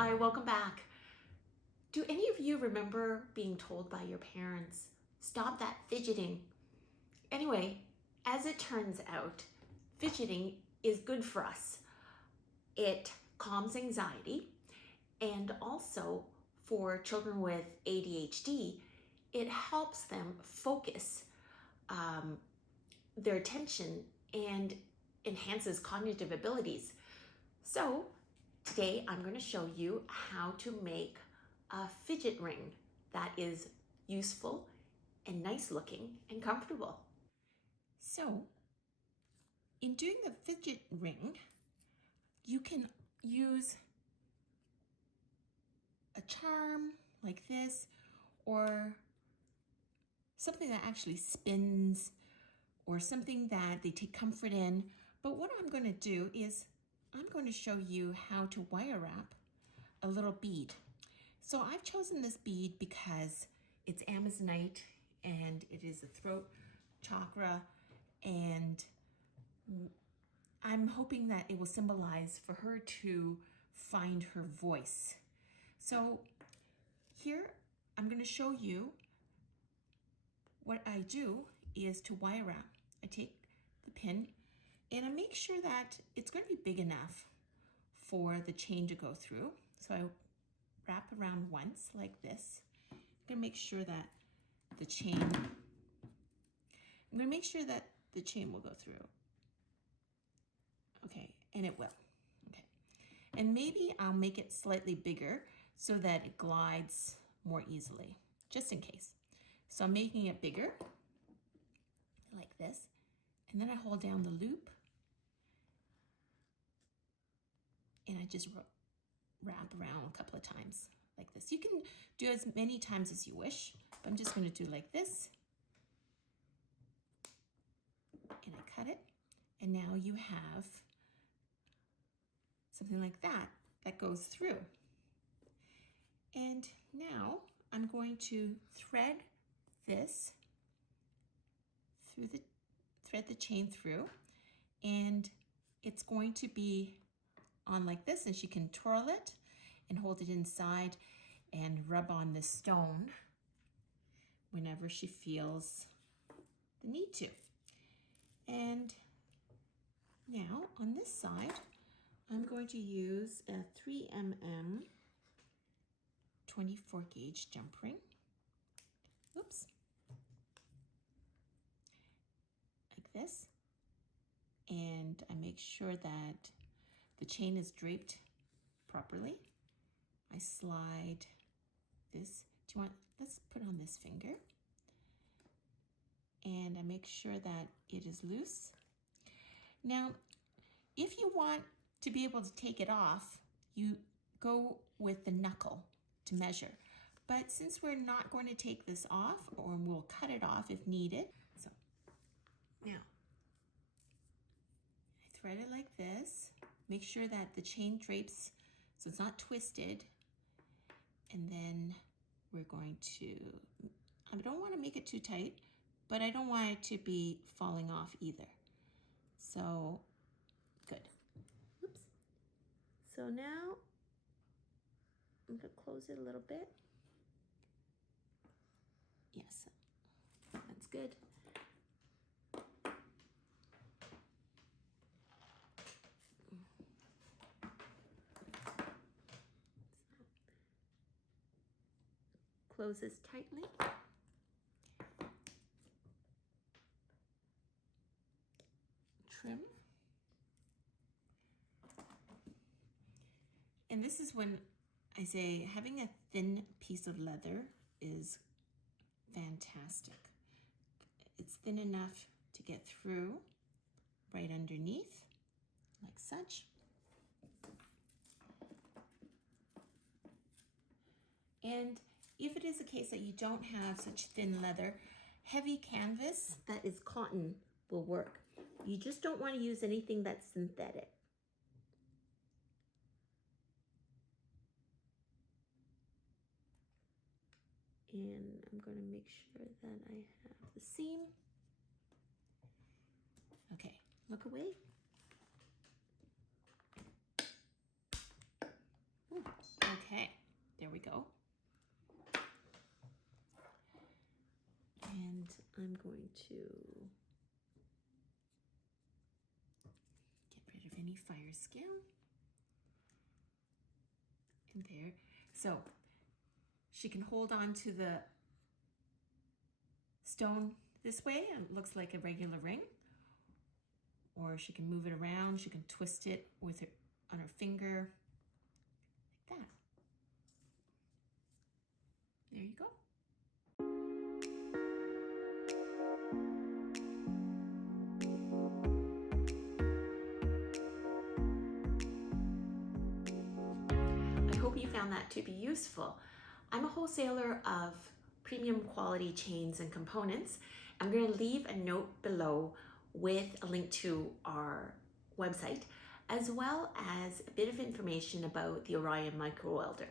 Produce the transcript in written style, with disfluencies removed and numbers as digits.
Hi, welcome back. Do any of you remember being told by your parents, stop that fidgeting? Anyway, as it turns out, fidgeting is good for us. It calms anxiety, and also for children with ADHD, it helps them focus their attention and enhances cognitive abilities. So today I'm going to show you how to make a fidget ring that is useful and nice looking and comfortable. So in doing the fidget ring, you can use a charm like this or something that actually spins or something that they take comfort in. But what I'm going to do is I'm going to show you how to wire wrap a little bead. So I've chosen this bead because it's Amazonite and it is a throat chakra, and I'm hoping that it will symbolize for her to find her voice. So here I'm going to show you what I do is to wire wrap. I take the pin and I make sure that it's going to be big enough for the chain to go through. So I wrap around once like this. I'm going to make sure that the chain will go through. Okay, and it will. Okay. And maybe I'll make it slightly bigger so that it glides more easily, just in case. So I'm making it bigger like this, and then I hold down the loop and I just wrap around a couple of times like this. You can do as many times as you wish, but I'm just going to do like this. And I cut it, and now you have something like that that goes through. And now I'm going to thread this through thread the chain through, and it's going to be on like this, and she can twirl it and hold it inside and rub on the stone whenever she feels the need to. And now on this side, I'm going to use a 3mm 24 gauge jump ring. Oops. Like this. And I make sure that the chain is draped properly. I slide this. Let's put on this finger. And I make sure that it is loose. Now, if you want to be able to take it off, you go with the knuckle to measure. But since we're not going to take this off, or we'll cut it off if needed. So now, I thread it like this. Make sure that the chain drapes so it's not twisted. And then we're going to, I don't want to make it too tight, but I don't want it to be falling off either. So, good. Oops. So now, I'm going to close it a little bit. Yes, that's good. Close this tightly. Trim. And this is when I say having a thin piece of leather is fantastic. It's thin enough to get through right underneath, like such. And if it is a case that you don't have such thin leather, heavy canvas that is cotton will work. You just don't want to use anything that's synthetic. And I'm going to make sure that I have the seam. Okay, look away. Ooh, we go. And I'm going to get rid of any fire scale. And there. So she can hold on to the stone this way, and it looks like a regular ring. Or she can move it around. She can twist it with her on her finger, like that. There you go. I hope you found that to be useful. I'm a wholesaler of premium quality chains and components. I'm going to leave a note below with a link to our website, as well as a bit of information about the Orion micro welder.